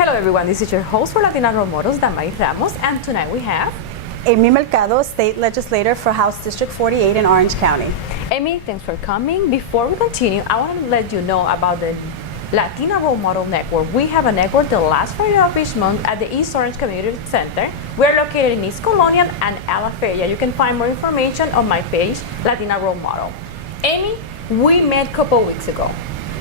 Hello everyone, this is your host for Latina Role Models, Damaris Ramos, and tonight we have Amy Mercado, State Legislator for House District 48 in Orange County. Amy. Thanks for coming. Before we continue, I want to let you know about the Latina Role Model Network. We have a network the last Friday of each month at the East Orange Community Center. We're located in East Colonial and La Feria. You can find more information on my page, Latina Role Model. Amy, we met a couple weeks ago.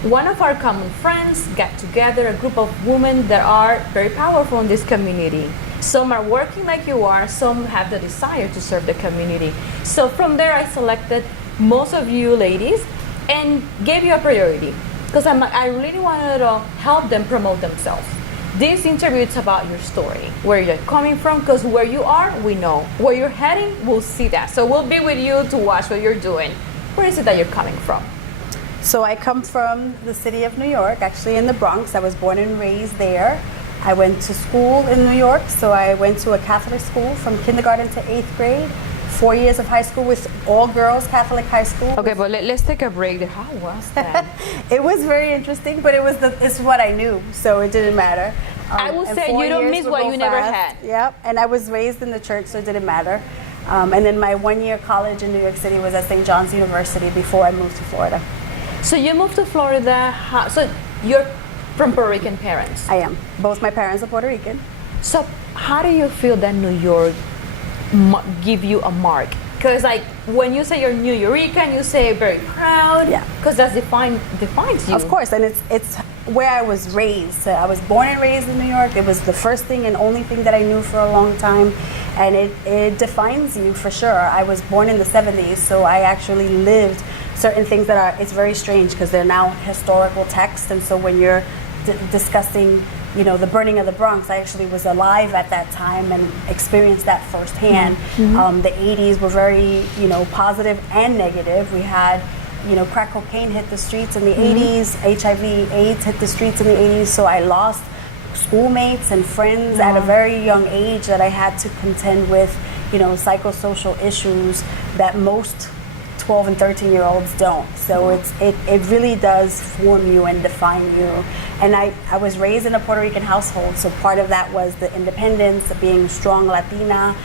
One of our common friends got together, a group of women that are very powerful in this community. Some are working like you are, some have the desire to serve the community. So from there, I selected most of you ladies and gave you a priority because I really wanted to help them promote themselves. This interview is about your story, where you're coming from, because where you are, we know. Where you're heading, we'll see that. So we'll be with you to watch what you're doing. Where is it that you're coming from? So I come from the city of New York, actually in the Bronx. I was born and raised there. I went to school in New York, so I went to a Catholic school from kindergarten to 8th grade. 4 years of high school with all girls Catholic high school. Okay, but let's take a break. How was that? It was very interesting, but it's what I knew, so it didn't matter. I would say you don't miss what you never had. Yep, and I was raised in the church, so it didn't matter. And then my 1 year college in New York City was at St. John's University before I moved to Florida. So you moved to Florida, so you're from Puerto Rican parents? I am. Both my parents are Puerto Rican. So how do you feel that New York give you a mark? Because like when you say you're New Yorican, you say very proud. Yeah. Because that defines you. Of course, and it's where I was raised. So I was born and raised in New York. It was the first thing and only thing that I knew for a long time, and it defines you for sure. I was born in the 70s, so I actually lived certain things that are, it's very strange because they're now historical texts, and so when you're discussing, you know, the burning of the Bronx, I actually was alive at that time and experienced that firsthand. Mm-hmm. The 80s were very, you know, positive and negative. We had, you know, crack cocaine hit the streets in the 80s, HIV, AIDS hit the streets in the 80s, so I lost schoolmates and friends at a very young age that I had to contend with, you know, psychosocial issues that most 12 and 13-year-olds don't. So it really does form you and define you. And I was raised in a Puerto Rican household, so part of that was the independence, being a strong Latina,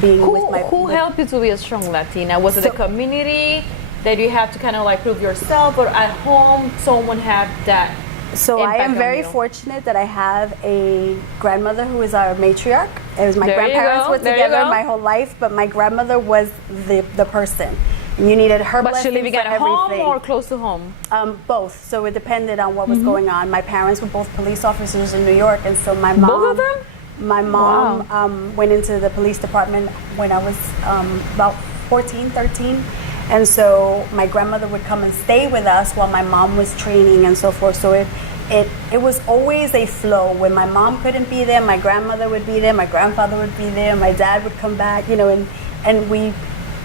being with my... Who helped you to be a strong Latina? Was it the community that you have to kind of like prove yourself, or at home someone had that? So I am very fortunate that I have a grandmother who is our matriarch. It was my grandparents were together my whole life, but my grandmother was the person. And you needed her blessing for everything. But she living at home or close to home? Both. So it depended on what was going on. My parents were both police officers in New York, and so my mom. Both of them? My mom went into the police department when I was about 14, 13. And so my grandmother would come and stay with us while my mom was training and so forth. So it was always a flow. When my mom couldn't be there, my grandmother would be there, my grandfather would be there, my dad would come back, you know, and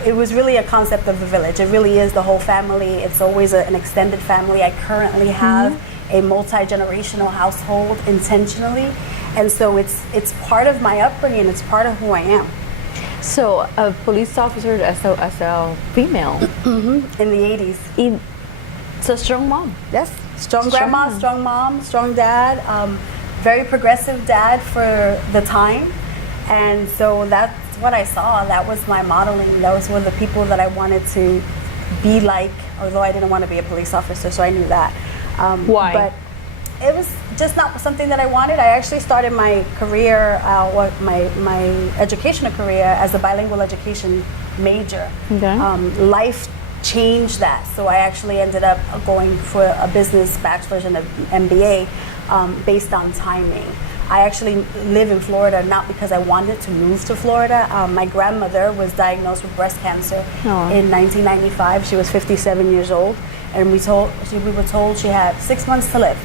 it was really a concept of the village. It really is the whole family. It's always an extended family. I currently have a multi-generational household intentionally. And so it's part of my upbringing. It's part of who I am. So a police officer as a female in the 80s. It's a strong mom. Yes, strong grandma, strong mom, strong dad, very progressive dad for the time. And so that's what I saw. That was my modeling. Those were the people that I wanted to be like, although I didn't want to be a police officer, so I knew that. Why? But it was just not something that I wanted. I actually started my career, my educational career as a bilingual education major. Okay. Life changed that, so I actually ended up going for a business bachelor's and an MBA based on timing. I actually live in Florida not because I wanted to move to Florida. My grandmother was diagnosed with breast cancer in 1995. She was 57 years old, and we were told she had 6 months to live.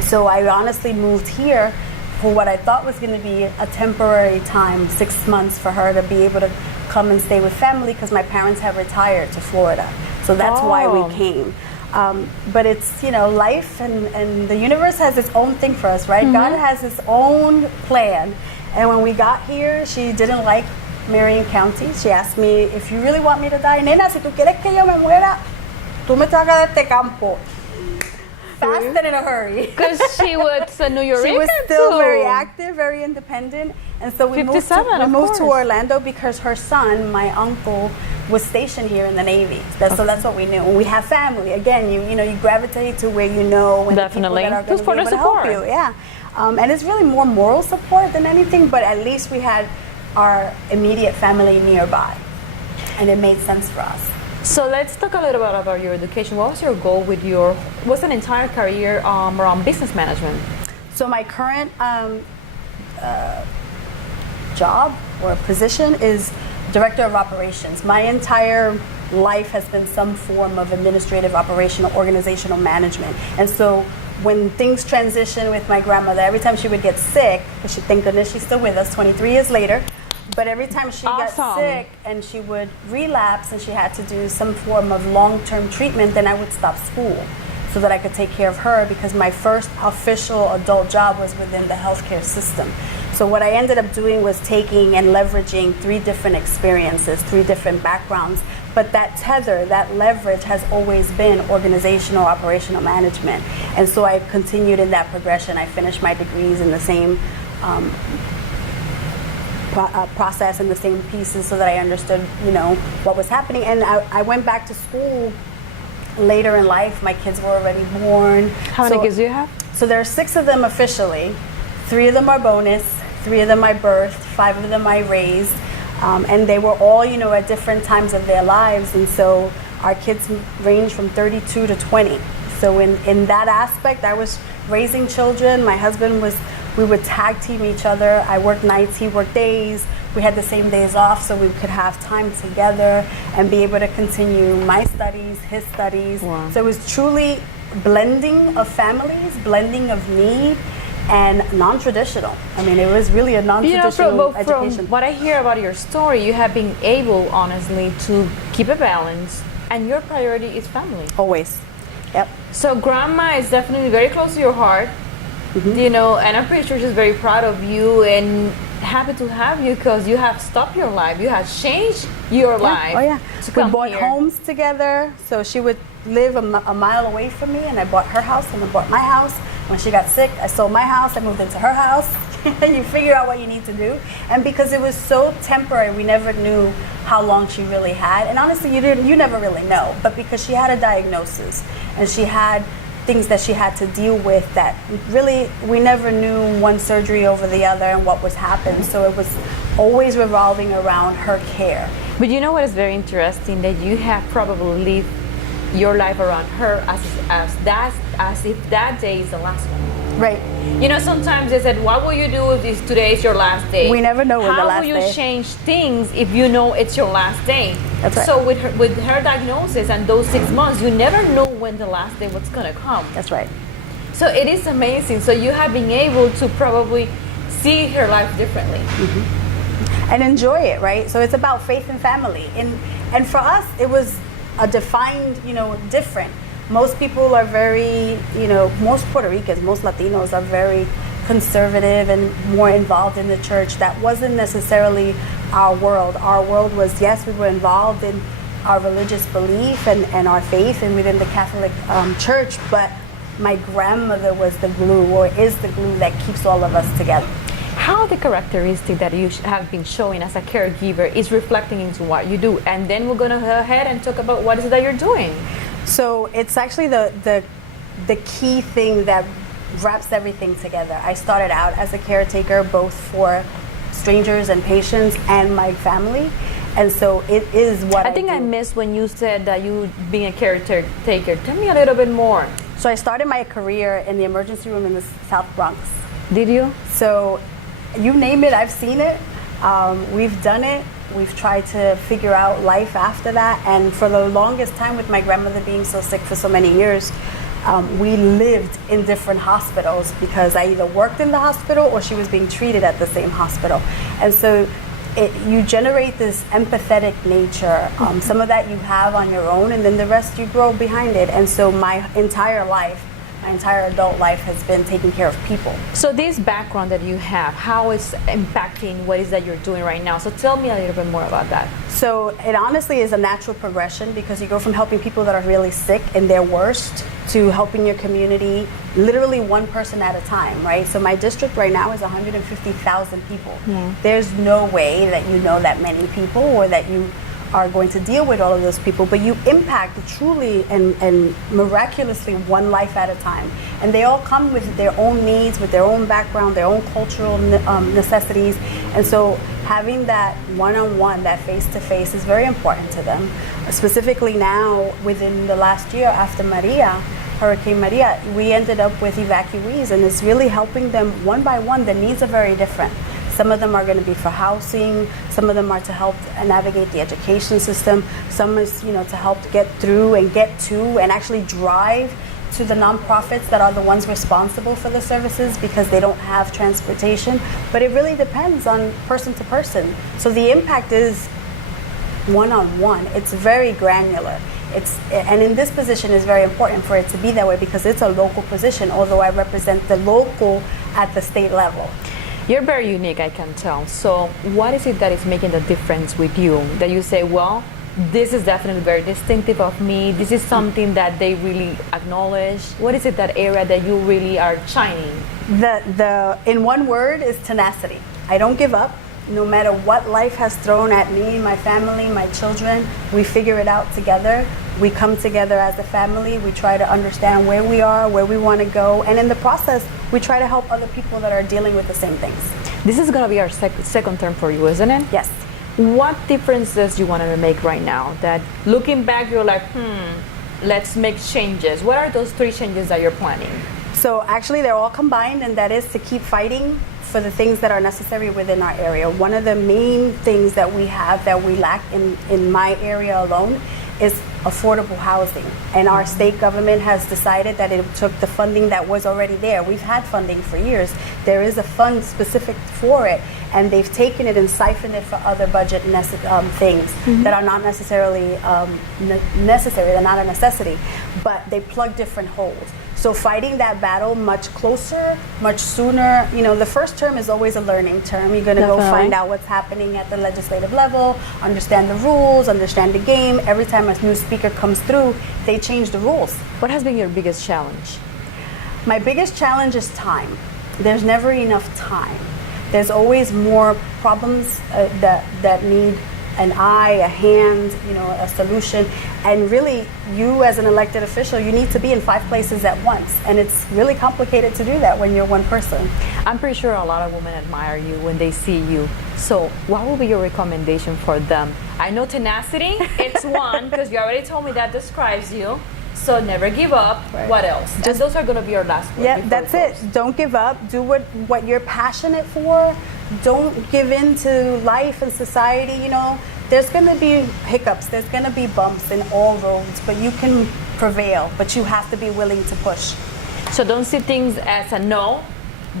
So I honestly moved here for what I thought was going to be a temporary time, 6 months for her to be able to come and stay with family because my parents had retired to Florida. So that's why we came. But it's, you know, life and the universe has its own thing for us, right? God has his own plan. And when we got here, she didn't like Marion County. She asked me, if you really want me to die, nena, si tú quieres que yo me muera, tú me sacas de este campo. fast and in a hurry. Because she was a New Yorker. She was still too. very active, very independent, and so we moved to Orlando because her son, my uncle, was stationed here in the Navy. So that's what we knew. When we have family, again, you gravitate to where you know and definitely the people that are going just to for be able the to help support. you. Yeah, and it's really more moral support than anything. But at least we had our immediate family nearby, and it made sense for us. So let's talk a little bit about your education. What was your goal with what's an entire career around business management? So my current job or position is Director of Operations. My entire life has been some form of administrative, operational, organizational management. And so when things transition with my grandmother, every time she would get sick, thank goodness she's still with us 23 years later, but every time she got sick and she would relapse and she had to do some form of long-term treatment, then I would stop school so that I could take care of her, because my first official adult job was within the healthcare system. So what I ended up doing was taking and leveraging 3 different experiences, 3 different backgrounds, but that tether, that leverage has always been organizational, operational management. And so I continued in that progression. I finished my degrees in the same process and the same pieces so that I understood, what was happening. And I went back to school later in life. My kids were already born. How many kids do you have? So there are 6 of them officially. 3 of them are bonus. 3 of them I birthed. 5 of them I raised. And they were all, at different times of their lives. And so our kids range from 32 to 20. So in that aspect, I was raising children. My husband we would tag team each other. I worked nights, he worked days. We had the same days off so we could have time together and be able to continue my studies, his studies. Wow. So it was truly blending of families, blending of need, and non-traditional. I mean, it was really a non-traditional education. From what I hear about your story, you have been able, honestly, to keep a balance, and your priority is family. Always. Yep. So grandma is definitely very close to your heart. Mm-hmm. And I'm pretty sure she's very proud of you and happy to have you, because you have stopped your life. You have changed your life. Oh yeah. We bought homes together. So she would live a mile away from me, and I bought her house and I bought my house. When she got sick, I sold my house. I moved into her house. You figure out what you need to do. And because it was so temporary, we never knew how long she really had. And honestly, you never really know. But because she had a diagnosis and she had things that she had to deal with, that really we never knew one surgery over the other and what was happening. So it was always revolving around her care. But you know what is very interesting? That you have probably lived your life around her as if that day is the last one. Right. Sometimes they said, what will you do if today is your last day? We never know when the last day. How will you change things if you know it's your last day? That's right. So with her diagnosis and those 6 months, you never know when the last day was going to come. That's right. So it is amazing. So you have been able to probably see her life differently. Mm-hmm. And enjoy it, right? So it's about faith and family. And for us, it was a defined, different. Most people are very, most Puerto Ricans, most Latinos are very conservative and more involved in the church. That wasn't necessarily our world. Our world was, yes, we were involved in our religious belief and our faith and within the Catholic Church, but my grandmother was the glue, or is the glue, that keeps all of us together. How the characteristic that you have been showing as a caregiver is reflecting into what you do, and then we're going to go ahead and talk about what is it that you're doing. So it's actually the key thing that wraps everything together. I started out as a caretaker both for strangers and patients and my family, and so it is what I think I missed when you said that you being a caretaker. Tell me a little bit more. So I started my career in the emergency room in the South Bronx. Did you? So you name it, I've seen it. We've done it. We've tried to figure out life after that. And for the longest time, with my grandmother being so sick for so many years, we lived in different hospitals because I either worked in the hospital or she was being treated at the same hospital. And so you generate this empathetic nature. Some of that you have on your own, and then the rest you grow behind it. And so my entire life, My entire adult life has been taking care of people. So this background that you have, how it's impacting what is that you're doing right now? So tell me a little bit more about that. So it honestly is a natural progression, because you go from helping people that are really sick and their worst to helping your community, literally one person at a time, right? So my district right now is 150,000 people. Yeah. There's no way that you know that many people, or that you are going to deal with all of those people, but you impact truly and miraculously one life at a time. And they all come with their own needs, with their own background, their own cultural necessities. And so having that one-on-one, that face-to-face is very important to them. Specifically now, within the last year after Hurricane Maria, we ended up with evacuees, and it's really helping them one by one. The needs are very different. Some of them are going to be for housing. Some of them are to help navigate the education system. Some is, to help get through and get to and actually drive to the nonprofits that are the ones responsible for the services, because they don't have transportation. But it really depends on person to person. So the impact is one-on-one. It's very granular. And in this position, it's very important for it to be that way, because it's a local position, although I represent the local at the state level. You're very unique, I can tell. So what is it that is making the difference with you, that you say, well, this is definitely very distinctive of me, this is something that they really acknowledge? What is it, that area that you really are shining? The in one word is tenacity. I don't give up. No matter what life has thrown at me, my family, my children, we figure it out together. We come together as a family. We try to understand where we are, where we want to go. And in the process, we try to help other people that are dealing with the same things. This is going to be our second term for you, isn't it? Yes. What differences you want to make right now that looking back, you're like, let's make changes? What are those 3 changes that you're planning? So actually, they're all combined, and that is to keep fighting for the things that are necessary within our area. One of the main things that we have that we lack in my area alone is affordable housing. And our state government has decided that it took the funding that was already there. We've had funding for years. There is a fund specific for it, and they've taken it and siphoned it for other budget things that are not necessarily necessary, they're not a necessity, but they plug different holes. So fighting that battle much closer, much sooner. The first term is always a learning term. You're going to go find out what's happening at the legislative level, understand the rules, understand the game. Every time a new speaker comes through, they change the rules. What has been your biggest challenge? My biggest challenge is time. There's never enough time. There's always more problems that need an eye, a hand, a solution. And really, you as an elected official, you need to be in 5 places at once. And it's really complicated to do that when you're one person. I'm pretty sure a lot of women admire you when they see you. So what will be your recommendation for them? I know tenacity, it's one, because you already told me that describes you. So never give up. Right. What else? Just those are going to be your last words. Yeah, that's it. Don't give up. Do what you're passionate for. Don't give in to life and society. There's going to be hiccups. There's going to be bumps in all roads, but you can prevail. But you have to be willing to push. So don't see things as a no,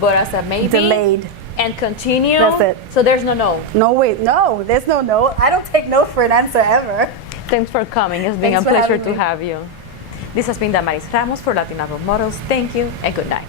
but as a maybe. Delayed. And continue. That's it. So there's no no. No, wait. No, there's no no. I don't take no for an answer ever. Thanks for coming. It's been a pleasure to have you. This has been Damaris Ramos for Latina Role Models. Thank you and good night.